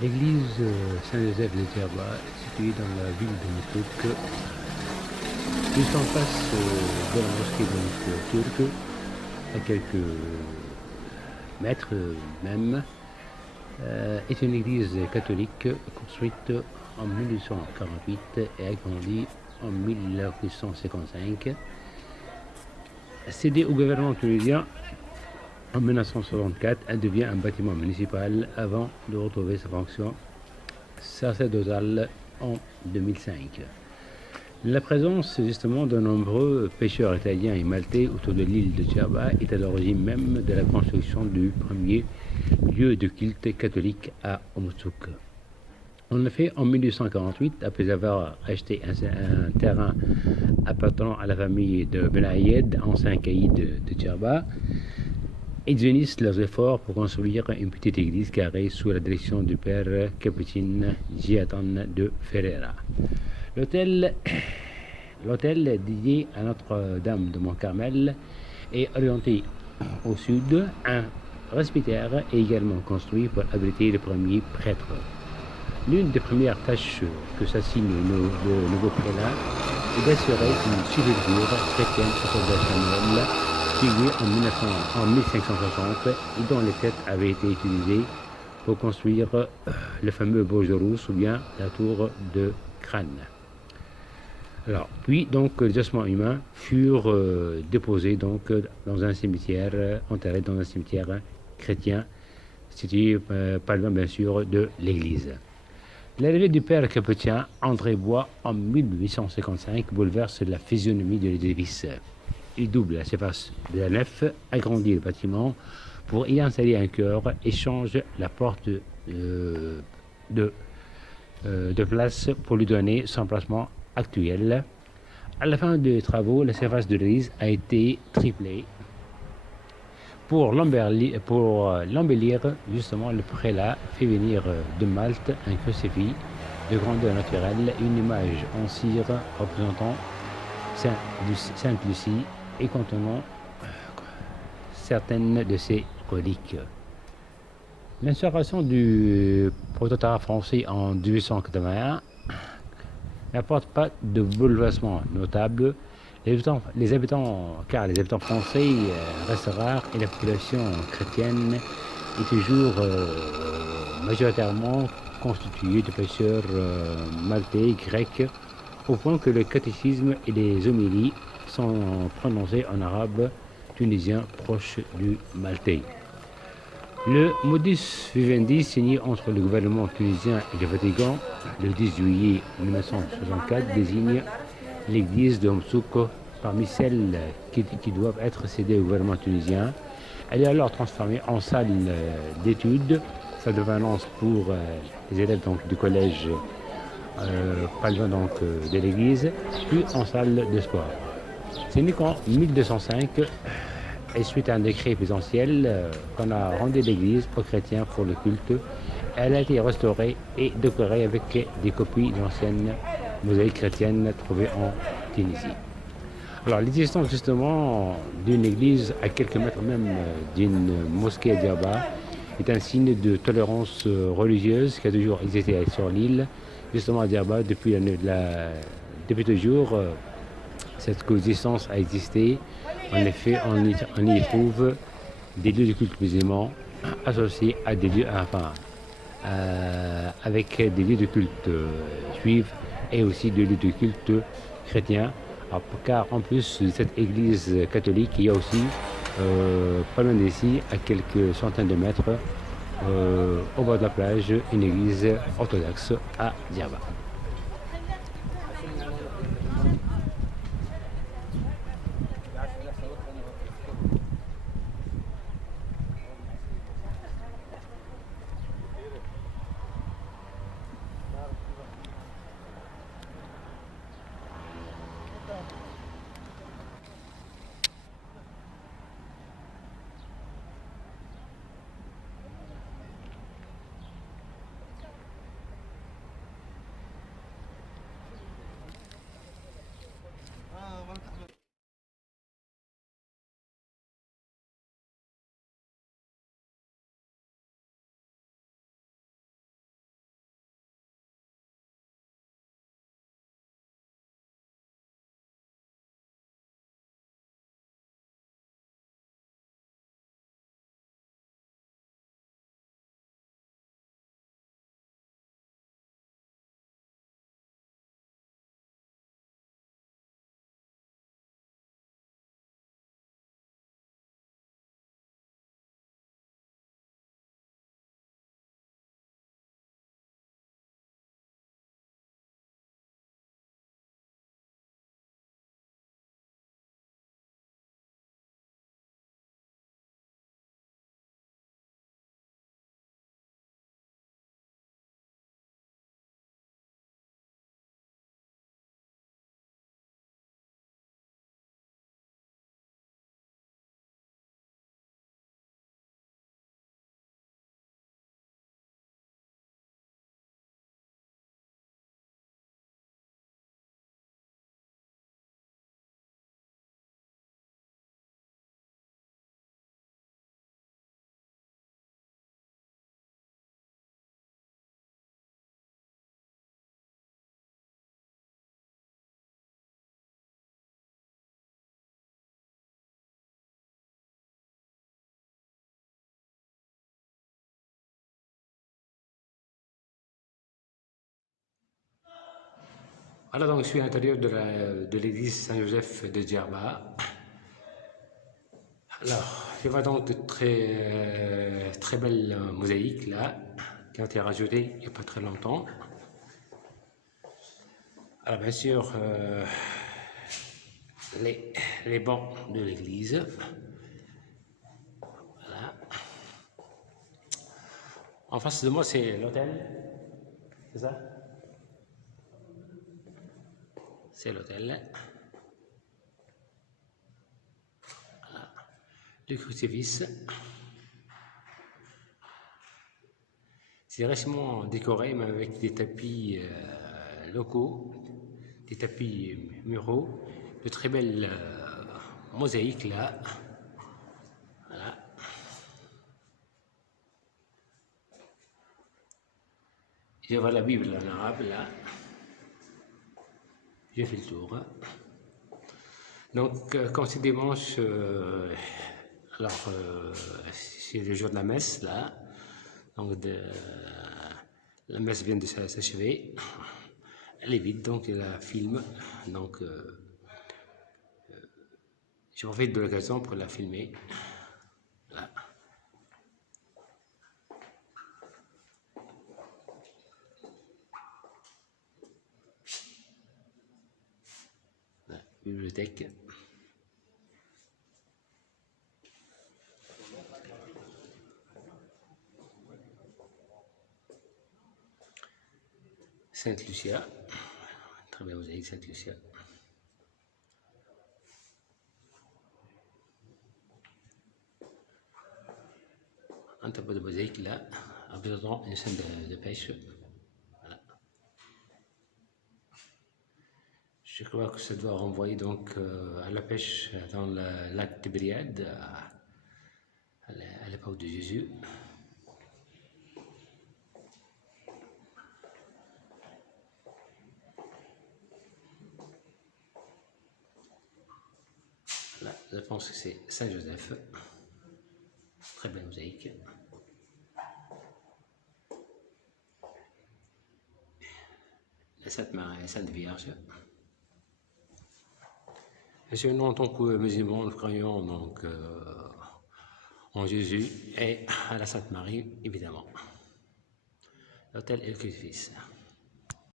L'église Saint-Joseph de Djerba, située dans la ville de Moutouk, juste en face de la mosquée turque, à quelques mètres même, est une église catholique construite en 1848 et agrandie en 1855. Cédée au gouvernement tunisien en 1964, elle devient un bâtiment municipal avant de retrouver sa fonction sacerdotale en 2005. La présence justement de nombreux pêcheurs italiens et maltais autour de l'île de Djerba est à l'origine même de la construction du premier lieu de culte catholique à Oumoussouk. En effet, en 1848, après avoir acheté un terrain appartenant à la famille de Ben Ayed, ancien caïd de Djerba, ils unissent leurs efforts pour construire une petite église carrée sous la direction du père Capucine Giatan de Ferreira. L'hôtel dédié à Notre-Dame de Mont-Carmel est orienté au sud. Un presbytère est également construit pour abriter le premier prêtre. L'une des premières tâches que s'assigne le nouveau prélat est d'assurer une sépulture chrétienne orthodoxe figurée en 1560 et dont les têtes avaient été utilisées pour construire le fameux Burj Rousse ou bien la tour de Crâne. Alors, puis donc les ossements humains furent déposés donc dans un cimetière, enterrés dans un cimetière chrétien situé pas loin bien sûr de l'église. L'arrivée du père capucin André Bois en 1855 bouleverse la physionomie de l'édifice. Il double la surface de la nef, agrandit le bâtiment pour y installer un chœur et change la porte de place pour lui donner son emplacement actuel. À la fin des travaux, la surface de l'église a été triplée. Pour l'embellir, justement, le prélat fait venir de Malte un crucifix de grandeur naturelle, une image en cire représentant Sainte Lucie et contenant certaines de ses reliques. L'instauration du protectorat français en 1881 n'apporte pas de bouleversement notable. Car les habitants français restent rares et la population chrétienne est toujours majoritairement constituée de pêcheurs maltais, grecs, au point que le catéchisme et les homélies sont prononcés en arabe tunisien proche du maltais. Le modus vivendi signé entre le gouvernement tunisien et le Vatican le 10 juillet 1964 désigne l'église de Oumoussouk parmi celles qui doivent être cédées au gouvernement tunisien. Elle est alors transformée en salle d'études, salle de valence pour les élèves donc, du collège pas loin donc, de l'église, puis en salle de sport. C'est né qu'en 1205, et suite à un décret présidentiel, qu'on a rendu l'église aux chrétiens pour le culte. Elle a été restaurée et décorée avec des copies d'anciennes mosaïques chrétiennes trouvées en Tunisie. Alors l'existence justement d'une église à quelques mètres même d'une mosquée à Djerba est un signe de tolérance religieuse qui a toujours existé sur l'île, justement à Djerba depuis toujours. Cette coexistence a existé. En effet, on y trouve des lieux de culte musulmans associés à des lieux, avec des lieux de culte juifs et aussi des lieux de culte chrétiens. Alors, car en plus de cette église catholique, il y a aussi, pas loin d'ici, à quelques centaines de mètres, au bord de la plage, une église orthodoxe à Djerba. Voilà, donc je suis à l'intérieur de l'église Saint-Joseph de Djerba. Alors, je vois donc de très belles mosaïques là, qui ont été rajoutées il n'y a pas très longtemps. Alors bien sûr, les bancs de l'église. Voilà. En face de moi, c'est l'hôtel. C'est ça? C'est l'hôtel. Voilà. Le crucifix. C'est récemment décoré, mais avec des tapis locaux, des tapis muraux, de très belles mosaïques là. Voilà. Je vois la Bible en arabe là. J'ai fait le tour. Hein. Donc, quand c'est dimanche, c'est le jour de la messe là. Donc, la messe vient de s'achever. Elle est vide, donc il la filme. Donc, je profite de l'occasion pour la filmer. Là. La bibliothèque. Sainte-Lucia. Très bien, vous avez Sainte-Lucia. Un tableau de mosaïque là, représentant une scène de pêche. Voilà. Je crois que ça doit renvoyer donc à la pêche dans le lac de Briade à l'époque de Jésus. Là, je pense que c'est Saint-Joseph. Très belle mosaïque. La Sainte Marie, la Sainte Vierge. Et sinon, en tant que musulman, nous croyons donc en Jésus et à la Sainte Marie, évidemment. L'autel et le crucifix.